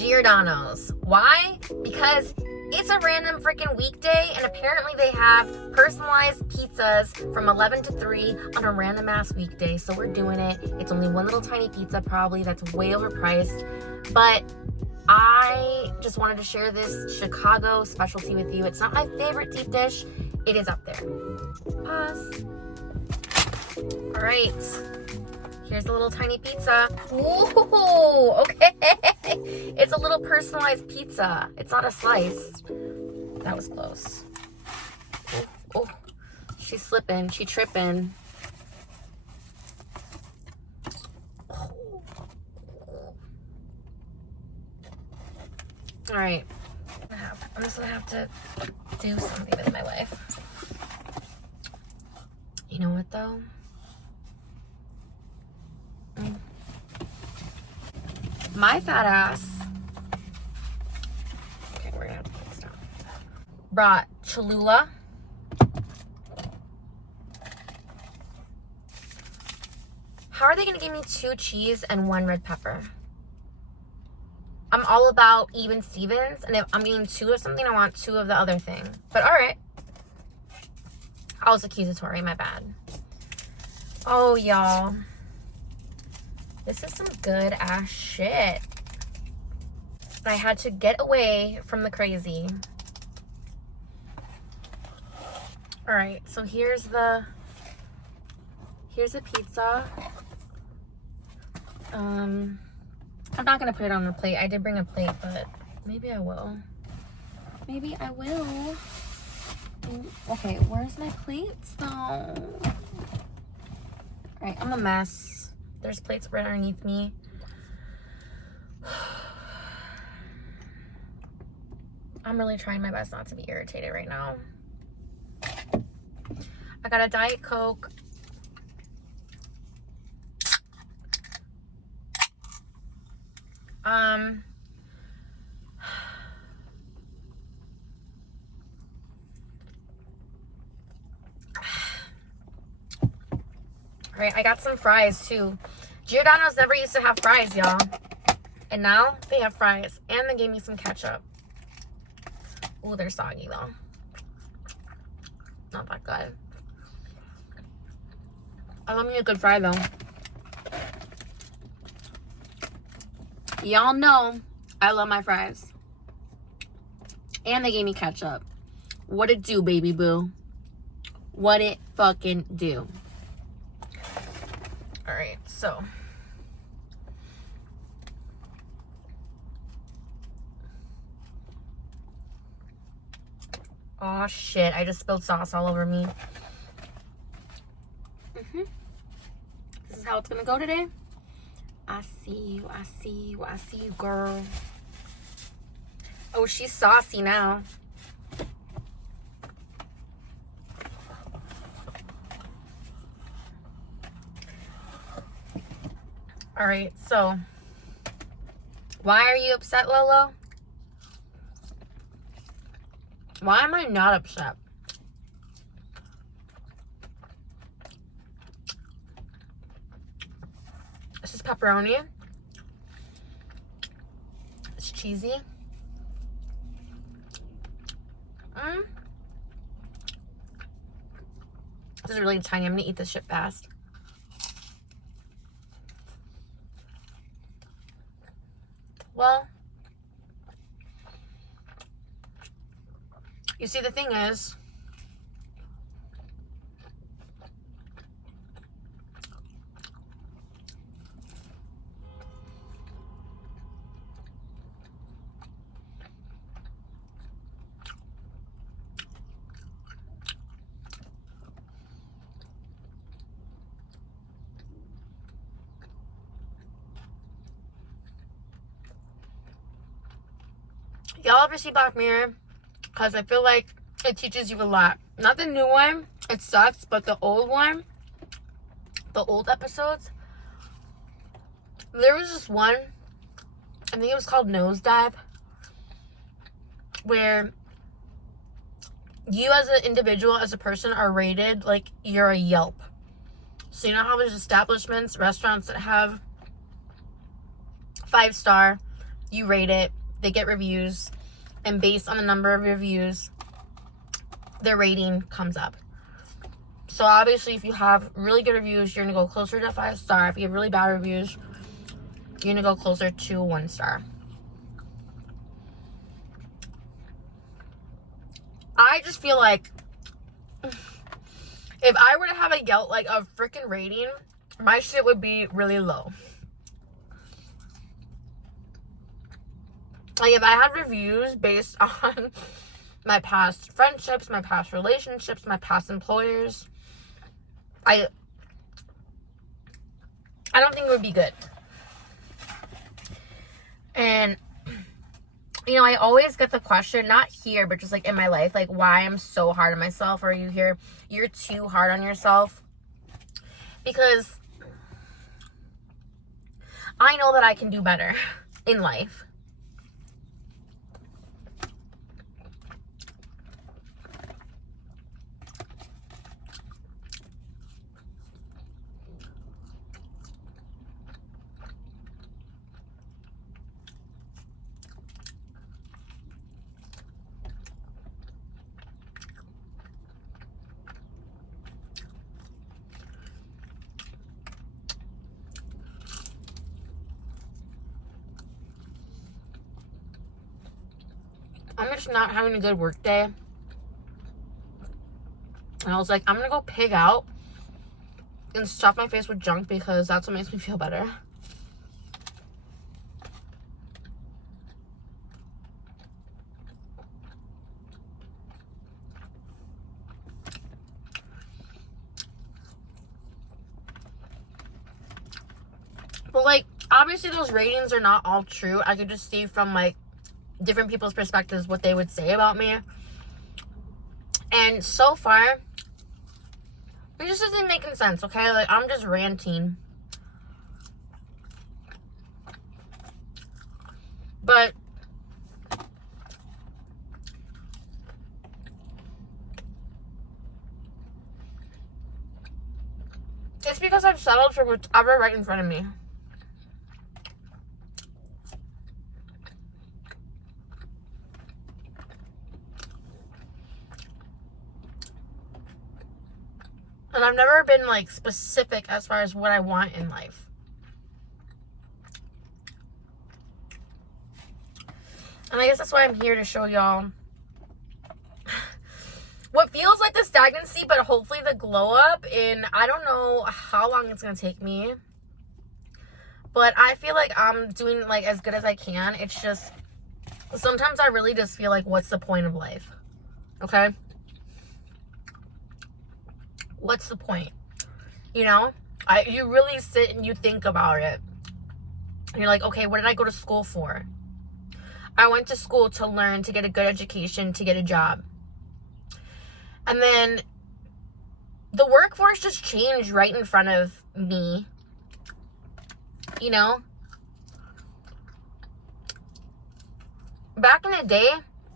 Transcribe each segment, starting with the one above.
Giordano's. Why? Because it's a random freaking weekday, and apparently they have personalized pizzas from 11 to 3 on a random ass weekday. So we're doing it. It's only one little tiny pizza, probably, that's way overpriced. But I just wanted to share this Chicago specialty with you. It's not my favorite deep dish. It is up there. Pause. All right. Here's a little tiny pizza. Ooh, okay. It's a little personalized pizza. It's not a slice. That was close. Oh, she's slipping. She tripping. Oh. All right. I'm just gonna have to do something with my life. You know what though? My fat ass, okay, we're gonna have to put this down, brought Cholula, how are they gonna give me 2 cheese and 1 red pepper? I'm all about even Stevens, and if I'm getting 2 of something, I want 2 of the other thing. But all right, I was accusatory, my bad. Oh, y'all. This is some good ass shit. I had to get away from the crazy. All right, so here's the pizza. I'm not gonna put it on the plate. I did bring a plate, but maybe I will. Maybe I will. Okay, where's my plates though? All right, I'm a mess. There's plates right underneath me. I'm really trying my best not to be irritated right now. I got a Diet Coke. All right, I got some fries too. Giordano's never used to have fries, y'all. And now they have fries. And they gave me some ketchup. Ooh, they're soggy though. Not that good. I love me a good fry though. Y'all know I love my fries. And they gave me ketchup. What it do, baby boo? What it fucking do? All right, so. Oh shit, I just spilled sauce all over me. This is how it's gonna go today. I see you, I see you, I see you, girl. Oh, she's saucy now. All right, so why are you upset, Lolo? Why am I not upset? This is pepperoni. It's cheesy. This is really tiny. I'm gonna eat this shit fast. Well, you see, the thing is, y'all ever see Black Mirror? Because I feel like it teaches you a lot. Not the new one, it sucks, but the old one, the old episodes, there was this one, I think it was called Nosedive, where you as an individual, as a person, are rated like you're a Yelp. So you know how there's establishments, restaurants that have 5-star, you rate it, they get reviews, and based on the number of reviews, their rating comes up. So obviously, if you have really good reviews, you're gonna go closer to 5-star. If you have really bad reviews, you're gonna go closer to 1-star. I just feel like if I were to have a Yelp, like a freaking rating, my shit would be really low. Like if I had reviews based on my past friendships, my past relationships, my past employers, I don't think it would be good. And you know, I always get the question, not here, but just like in my life, like why I'm so hard on myself, or you hear you're too hard on yourself. Because I know that I can do better in life. I'm just not having a good work day. And I was like, I'm gonna go pig out and stuff my face with junk because that's what makes me feel better. But like, obviously those ratings are not all true. I could just see from like different people's perspectives what they would say about me. And so far, it just isn't making sense, okay? Like, I'm just ranting. But it's because I've settled for whatever right in front of me. And I've never been like specific as far as what I want in life. And I guess that's why I'm here, to show y'all what feels like the stagnancy, but hopefully the glow up. And I don't know how long it's gonna take me, but I feel like I'm doing like as good as I can. It's just sometimes I really just feel like, what's the point of life? Okay, what's the point? You know, you really sit and you think about it. You're like, okay, what did I go to school for? I went to school to learn, to get a good education, to get a job. And then the workforce just changed right in front of me. You know? Back in the day,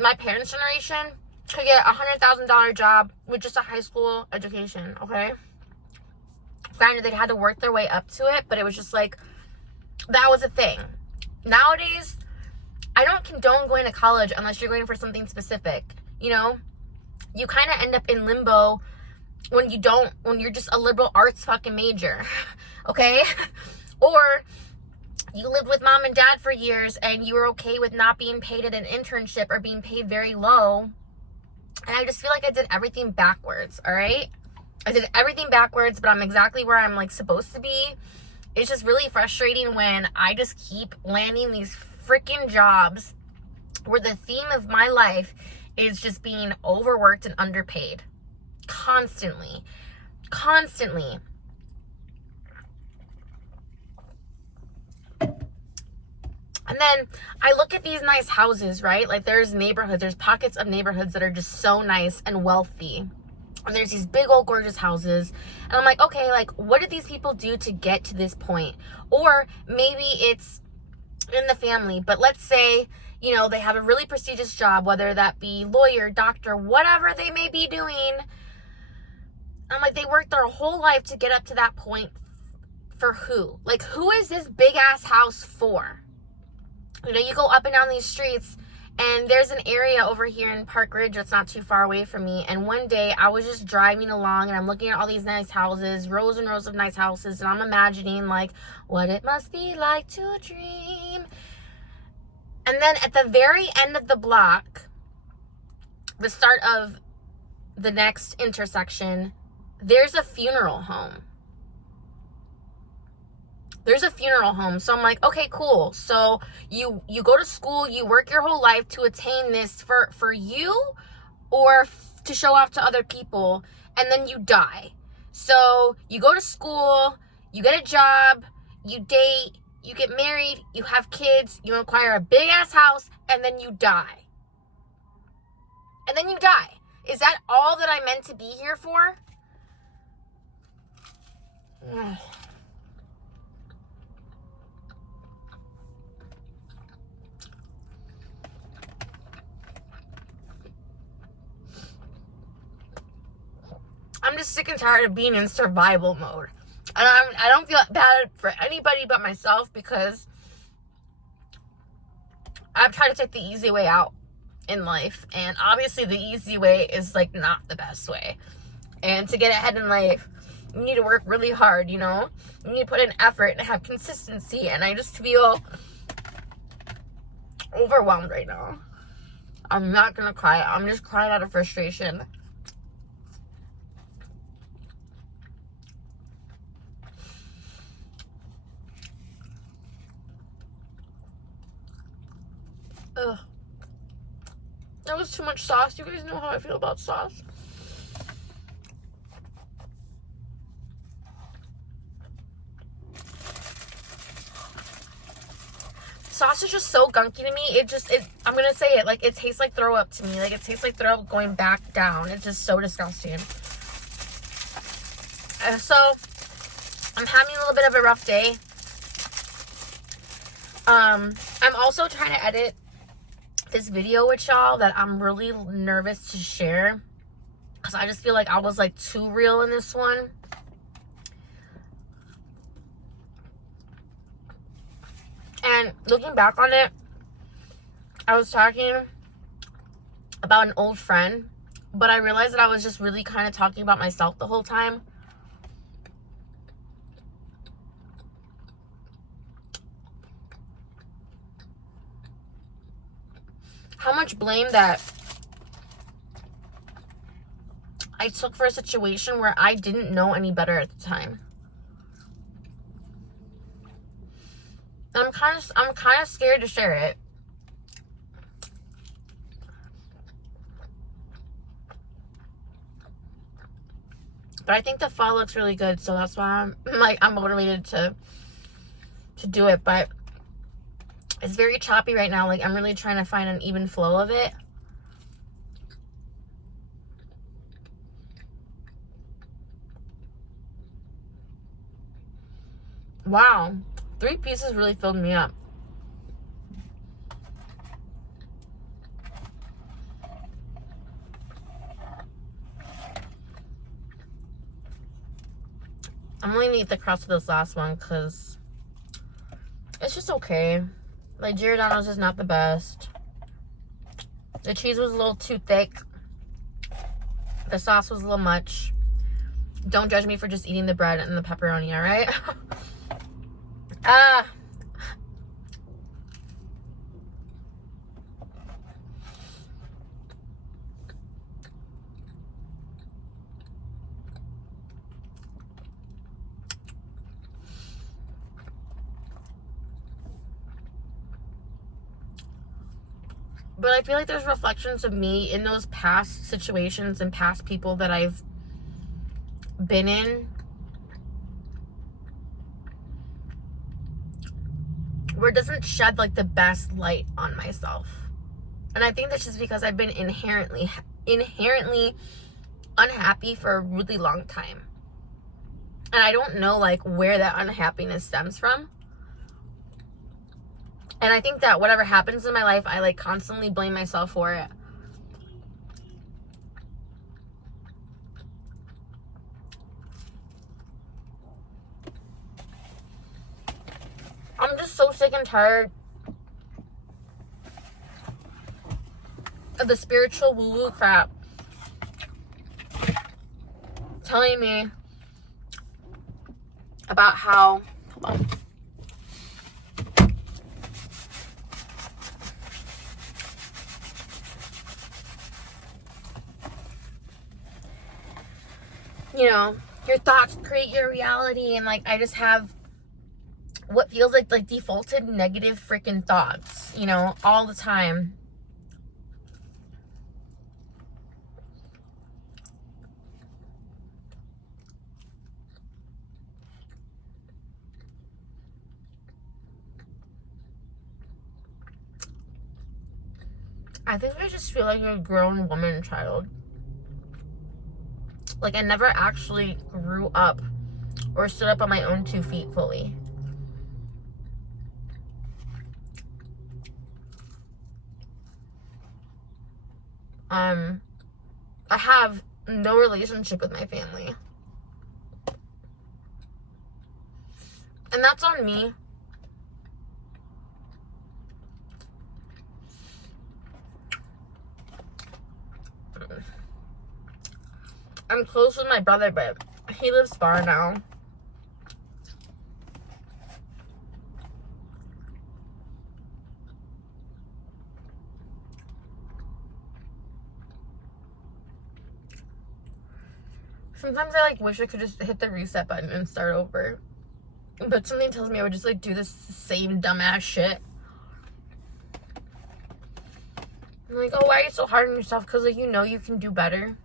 my parents' generation could get a $100,000 job with just a high school education, okay? Granted, they had to work their way up to it, but it was just like, that was a thing. Nowadays, I don't condone going to college unless you're going for something specific, you know? You kind of end up in limbo when you're just a liberal arts fucking major, okay? Or you lived with mom and dad for years and you were okay with not being paid at an internship or being paid very low. And I just feel like I did everything backwards, all right? I did everything backwards, but I'm exactly where I'm like supposed to be. It's just really frustrating when I just keep landing these freaking jobs where the theme of my life is just being overworked and underpaid. Constantly. Constantly. And then I look at these nice houses, right? Like there's neighborhoods, there's pockets of neighborhoods that are just so nice and wealthy. And there's these big old gorgeous houses. And I'm like, okay, like what did these people do to get to this point? Or maybe it's in the family, but let's say, you know, they have a really prestigious job, whether that be lawyer, doctor, whatever they may be doing. I'm like, they worked their whole life to get up to that point. For who? Like, who is this big ass house for? You know, you go up and down these streets, and there's an area over here in Park Ridge that's not too far away from me. And one day I was just driving along and I'm looking at all these nice houses, rows and rows of nice houses. And I'm imagining like what it must be like to dream. And then at the very end of the block, the start of the next intersection, there's a funeral home. There's a funeral home. So I'm like, okay, cool. So you go to school, you work your whole life to attain this for you or to show off to other people, and then you die. So you go to school, you get a job, you date, you get married, you have kids, you acquire a big ass house, and then you die. And then you die. Is that all that I meant to be here for? I'm just sick and tired of being in survival mode. And I don't feel bad for anybody but myself, because I've tried to take the easy way out in life. And obviously the easy way is like not the best way. And to get ahead in life, you need to work really hard, you know? You need to put in effort and have consistency. And I just feel overwhelmed right now. I'm not gonna cry. I'm just crying out of frustration. Ugh. That was too much sauce. You guys know how I feel about sauce. Sauce is just so gunky to me. I'm gonna say it, like, it tastes like throw up to me. Like, it tastes like throw up going back down. It's just so disgusting. So, I'm having a little bit of a rough day. I'm also trying to edit this video with y'all that I'm really nervous to share, because I just feel like I was like too real in this one. And looking back on it, I was talking about an old friend, but I realized that I was just really kind of talking about myself the whole time. How much blame that I took for a situation where I didn't know any better at the time. And I'm kind of scared to share it. But I think the fall looks really good, so that's why I'm motivated to do it. But it's very choppy right now. Like, I'm really trying to find an even flow of it. Wow. 3 pieces really filled me up. I'm only gonna eat the crust of this last one because it's just okay. Like, GIORDANO'S is not the best. The cheese was a little too thick. The sauce was a little much. Don't judge me for just eating the bread and the pepperoni, alright? But I feel like there's reflections of me in those past situations and past people that I've been in, where it doesn't shed like the best light on myself. And I think that's just because I've been inherently unhappy for a really long time. And I don't know like where that unhappiness stems from. And I think that whatever happens in my life, I like constantly blame myself for it. I'm just so sick and tired of the spiritual woo-woo crap telling me about how, hold on. You know, your thoughts create your reality, and like I just have what feels like defaulted negative freaking thoughts, you know, all the time. I think I just feel like a grown woman child. Like I never actually grew up or stood up on my own 2 feet fully. I have no relationship with my family. And that's on me. I'm close with my brother, but he lives far now. Sometimes I like wish I could just hit the reset button and start over. But something tells me I would just like do the same dumbass shit. I'm like, oh, why are you so hard on yourself? Because like you know you can do better.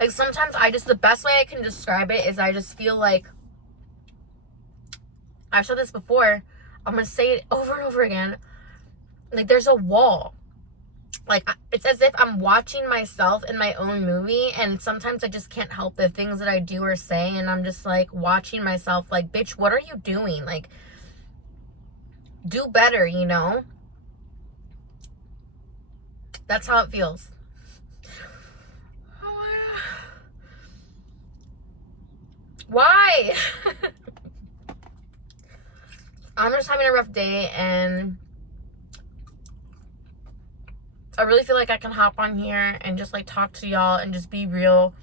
Like sometimes the best way I can describe it is I just feel like, I've said this before, I'm going to say it over and over again. Like there's a wall. Like it's as if I'm watching myself in my own movie, and sometimes I just can't help the things that I do or say, and I'm just like watching myself like, bitch, what are you doing? Like, do better, you know? That's how it feels. Why? I'm just having a rough day, and I really feel like I can hop on here and just like talk to y'all and just be real.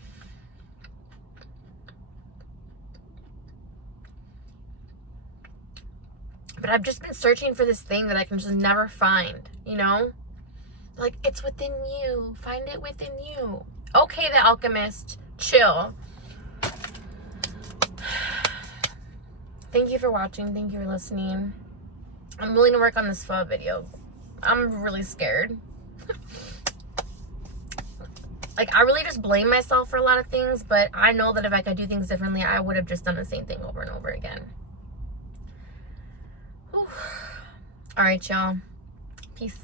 But I've just been searching for this thing that I can just never find, you know? Like, it's within you. Find it within you. Okay, The Alchemist. Chill. Thank you for watching. Thank you for listening. I'm willing to work on this pho video. I'm really scared. Like, I really just blame myself for a lot of things, but I know that if I could do things differently, I would have just done the same thing over and over again. Whew. All right, y'all. Peace.